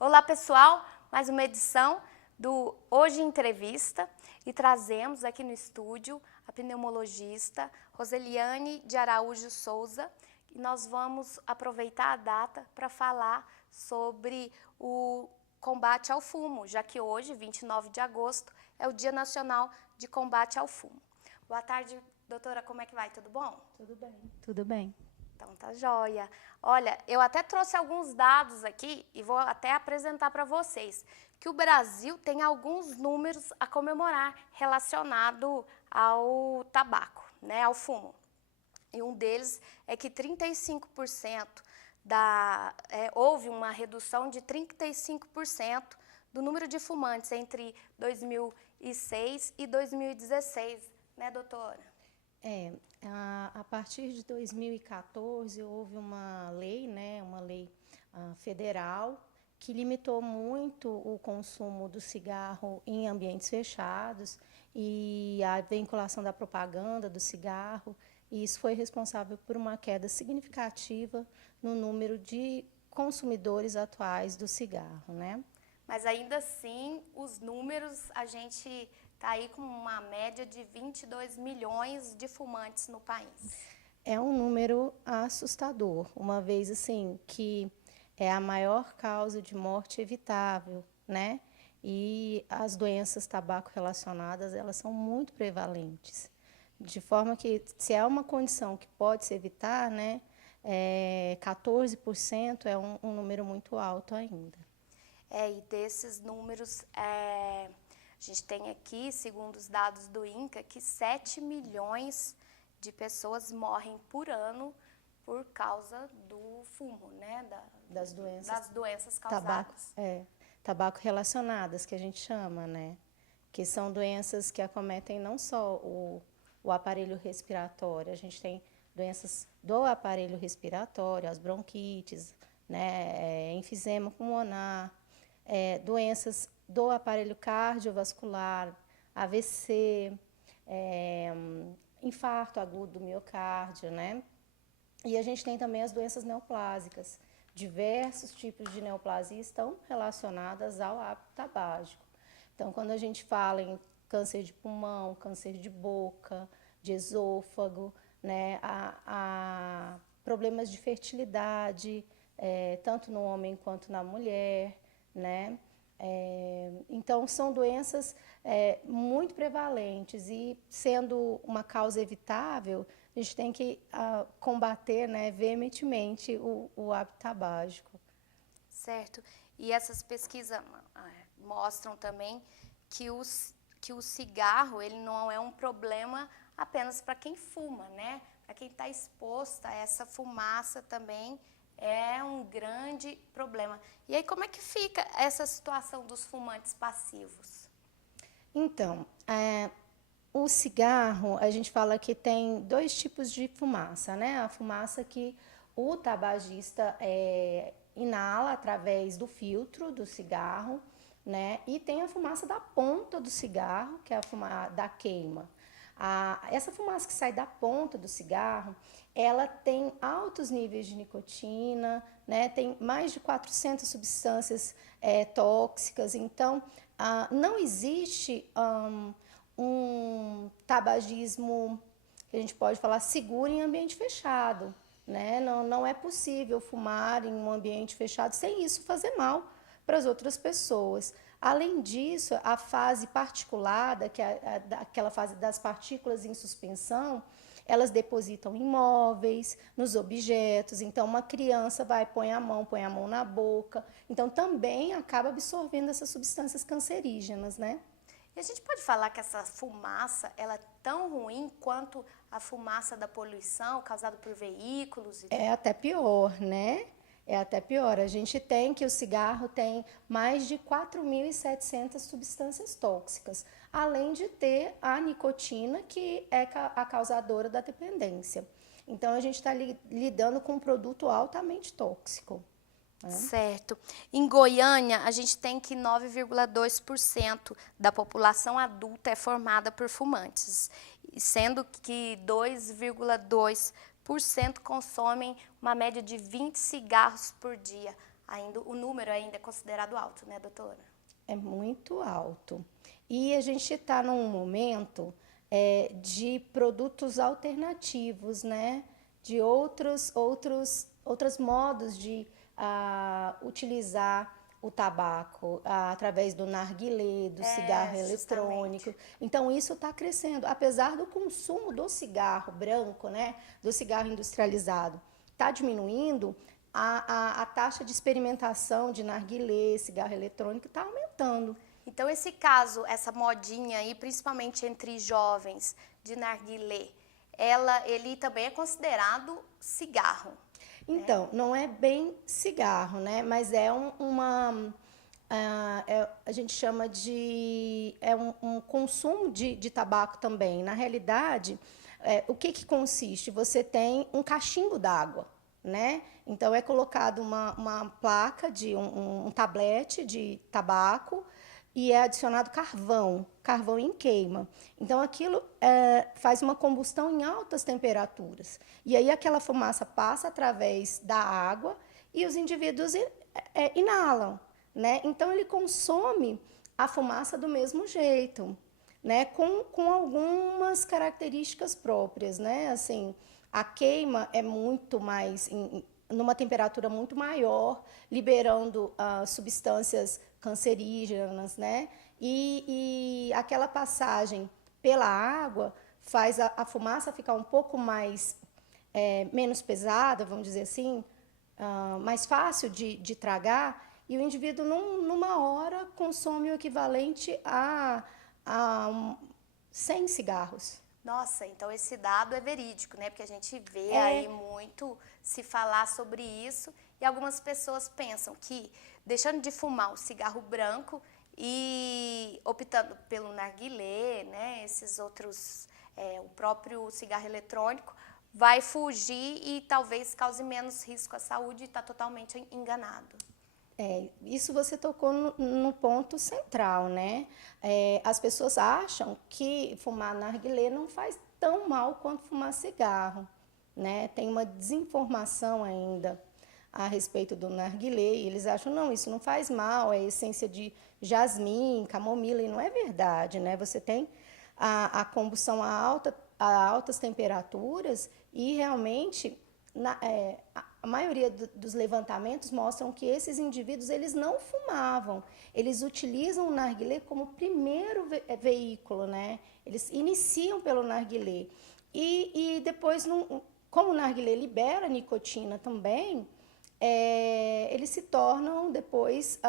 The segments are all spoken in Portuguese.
Olá pessoal, mais uma edição do Hoje Entrevista e trazemos aqui no estúdio a pneumologista Roseliane de Araújo Souza e nós vamos aproveitar a data para falar sobre o combate ao fumo, já que hoje, 29 de agosto, é o Dia Nacional de Combate ao Fumo. Boa tarde, doutora, como é que vai? Tudo bom? Tudo bem. Tudo bem. Então tá joia. Olha, eu até trouxe alguns dados aqui e vou até apresentar para vocês que o Brasil tem alguns números a comemorar relacionado ao tabaco, né, ao fumo. E um deles é que 35% houve uma redução de 35% do número de fumantes entre 2006 e 2016, né, doutora? A partir de 2014 houve uma lei, né, uma lei federal que limitou muito o consumo do cigarro em ambientes fechados e a vinculação da propaganda do cigarro, e isso foi responsável por uma queda significativa no número de consumidores atuais do cigarro, né? Mas ainda assim, os números, a gente está aí com uma média de 22 milhões de fumantes no país. É um número assustador, uma vez assim que é a maior causa de morte evitável, né? E as doenças tabaco relacionadas, elas são muito prevalentes. De forma que, se é uma condição que pode se evitar, né? 14% é um número muito alto ainda. E desses números, a gente tem aqui, segundo os dados do INCA, que 7 milhões de pessoas morrem por ano por causa do fumo, né? Das doenças causadas. causadas. Tabaco relacionadas, que a gente chama, né? Que são doenças que acometem não só o aparelho respiratório, a gente tem doenças do aparelho respiratório, as bronquites, né? Enfisema pulmonar, doenças do aparelho cardiovascular, AVC, infarto agudo do miocárdio, né? E a gente tem também as doenças neoplásicas. Diversos tipos de neoplasia estão relacionadas ao hábito tabágico. Então, quando a gente fala em câncer de pulmão, câncer de boca, de esôfago, né, a problemas de fertilidade, tanto no homem quanto na mulher, né? Então, são doenças muito prevalentes e, sendo uma causa evitável, a gente tem que combater, né, veementemente o hábito tabágico. Certo. E essas pesquisas mostram também que o cigarro ele não é um problema apenas para quem fuma, né? Para quem está exposto a essa fumaça também é um grande problema. E aí como é que fica essa situação dos fumantes passivos? Então, o cigarro, a gente fala que tem dois tipos de fumaça, né? A fumaça que o tabagista inala através do filtro do cigarro, né? E tem a fumaça da ponta do cigarro, que é a fumaça da queima. Essa fumaça que sai da ponta do cigarro, ela tem altos níveis de nicotina, né? Tem mais de 400 substâncias tóxicas. Então, não existe um tabagismo que a gente pode falar seguro em ambiente fechado, né? Não é possível fumar em um ambiente fechado sem isso fazer mal para as outras pessoas. Além disso, a fase particulada, que é aquela fase das partículas em suspensão, elas depositam em móveis, nos objetos. Então, uma criança põe a mão na boca. Então, também acaba absorvendo essas substâncias cancerígenas, né? E a gente pode falar que essa fumaça ela é tão ruim quanto a fumaça da poluição causada por veículos? É até pior, né? É até pior. A gente tem que o cigarro tem mais de 4.700 substâncias tóxicas, além de ter a nicotina, que é a causadora da dependência. Então, a gente está lidando com um produto altamente tóxico. Certo. Em Goiânia, a gente tem que 9,2% da população adulta é formada por fumantes, sendo que 2,2% consomem uma média de 20 cigarros por dia. ainda o número ainda é considerado alto, né, doutora? É muito alto. E a gente está num momento de produtos alternativos, né? De outros modos de utilizar o tabaco através do narguilé, do cigarro eletrônico. Justamente. Então, isso está crescendo. Apesar do consumo do cigarro branco, né? Do cigarro industrializado, está diminuindo, a taxa de experimentação de narguilé, cigarro eletrônico, está aumentando. Então, esse caso, essa modinha aí, principalmente entre jovens de narguilé, ele também é considerado cigarro. Então, não é bem cigarro, né? Mas é a gente chama de um consumo de tabaco também. Na realidade, o que consiste? Você tem um cachimbo d'água, né? Então é colocado uma placa de um tablete de tabaco e é adicionado carvão em queima. Então aquilo faz uma combustão em altas temperaturas. E aí aquela fumaça passa através da água e os indivíduos inalam, né? Então ele consome a fumaça do mesmo jeito, né? Com algumas características próprias, né? Assim, a queima é muito mais numa temperatura muito maior, liberando substâncias cancerígenas, né? E aquela passagem pela água faz a fumaça ficar um pouco mais menos pesada, vamos dizer assim, mais fácil de tragar, e o indivíduo numa hora consome o equivalente a 100 cigarros. Nossa, então esse dado é verídico, né? Porque a gente vê aí muito se falar sobre isso e algumas pessoas pensam que deixando de fumar o cigarro branco e optando pelo narguilé, né? Esses outros, o próprio cigarro eletrônico, vai fugir e talvez cause menos risco à saúde e está totalmente enganado. Isso você tocou no ponto central, né? As pessoas acham que fumar narguilé não faz tão mal quanto fumar cigarro, né? Tem uma desinformação ainda a respeito do narguilé, e eles acham, não, isso não faz mal, é essência de jasmim, camomila, e não é verdade, né? Você tem a combustão a altas temperaturas e realmente a maioria dos levantamentos mostram que esses indivíduos eles não fumavam, eles utilizam o narguilé como primeiro veículo, né? Eles iniciam pelo narguilé e depois, como o narguilé libera nicotina também, eles se tornam depois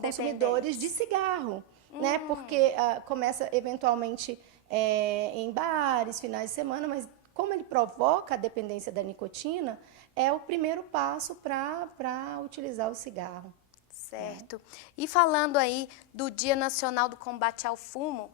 consumidores de cigarro, né? Porque começa eventualmente em bares, finais de semana, mas como ele provoca a dependência da nicotina, é o primeiro passo para utilizar o cigarro. Certo. E falando aí do Dia Nacional do Combate ao Fumo,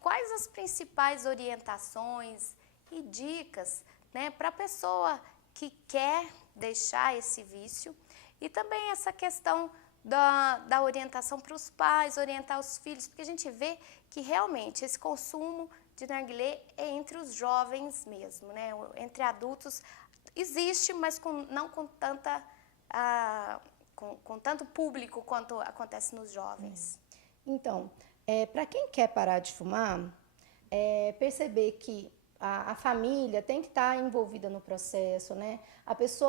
quais as principais orientações e dicas, né, para a pessoa que quer deixar esse vício? E também essa questão da orientação para os pais, orientar os filhos, porque a gente vê que realmente esse consumo de narguilé é entre os jovens mesmo, né? Entre adultos existe, mas não com tanta com tanto público quanto acontece nos jovens. Então, para quem quer parar de fumar, perceber que a família tem que estar envolvida no processo, né?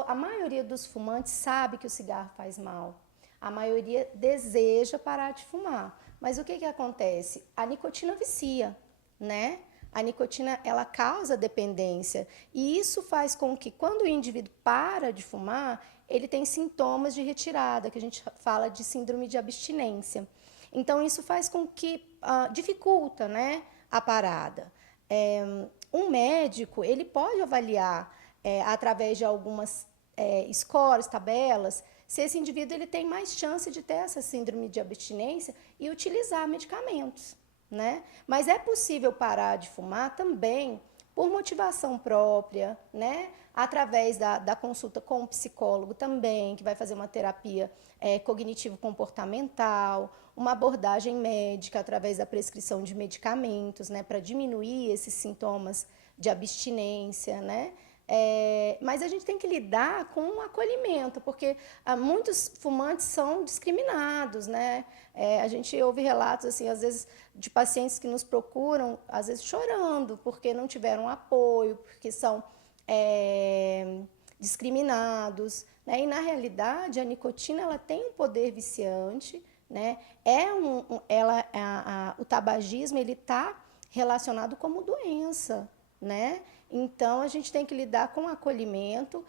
A maioria dos fumantes sabe que o cigarro faz mal. A maioria deseja parar de fumar. Mas o que acontece? A nicotina vicia, né? A nicotina, ela causa dependência. E isso faz com que, quando o indivíduo para de fumar, ele tem sintomas de retirada, que a gente fala de síndrome de abstinência. Então, isso faz com que dificulta, né, a parada. Um médico, ele pode avaliar, através de algumas scores, tabelas, se esse indivíduo ele tem mais chance de ter essa síndrome de abstinência e utilizar medicamentos, né? Mas é possível parar de fumar também por motivação própria, né? Através da consulta com o psicólogo também, que vai fazer uma terapia cognitivo-comportamental, uma abordagem médica através da prescrição de medicamentos, né? Para diminuir esses sintomas de abstinência, né? Mas a gente tem que lidar com o acolhimento, porque muitos fumantes são discriminados, né? A gente ouve relatos, assim, às vezes, de pacientes que nos procuram, às vezes chorando, porque não tiveram apoio, porque são discriminados, né? E, na realidade, a nicotina ela tem um poder viciante, né? O tabagismo ele está relacionado como doença, né? Então, a gente tem que lidar com o acolhimento,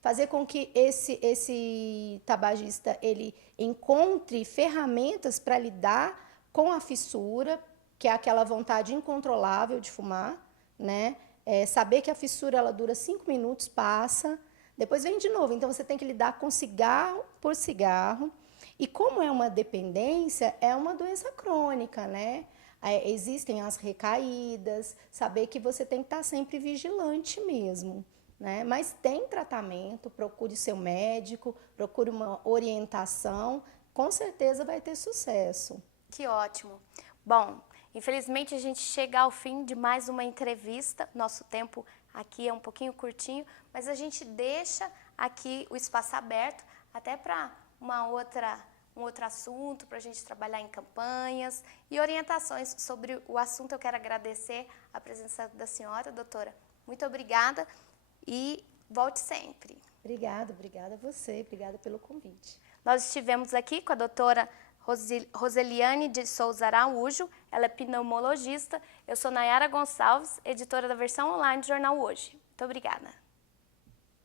fazer com que esse tabagista ele encontre ferramentas para lidar com a fissura, que é aquela vontade incontrolável de fumar, né? Saber que a fissura ela dura 5 minutos, passa, depois vem de novo. Então, você tem que lidar com cigarro por cigarro. E como é uma dependência, é uma doença crônica, né? Existem as recaídas, saber que você tem que estar sempre vigilante mesmo, né? Mas tem tratamento, procure seu médico, procure uma orientação, com certeza vai ter sucesso. Que ótimo. Bom, infelizmente a gente chega ao fim de mais uma entrevista, nosso tempo aqui é um pouquinho curtinho, mas a gente deixa aqui o espaço aberto até para um outro assunto, para a gente trabalhar em campanhas e orientações sobre o assunto. Eu quero agradecer a presença da senhora, doutora. Muito obrigada e volte sempre. Obrigada a você, obrigada pelo convite. Nós estivemos aqui com a doutora Roseliane de Souza Araújo, ela é pneumologista. Eu sou Nayara Gonçalves, editora da versão online do Jornal Hoje. Muito obrigada.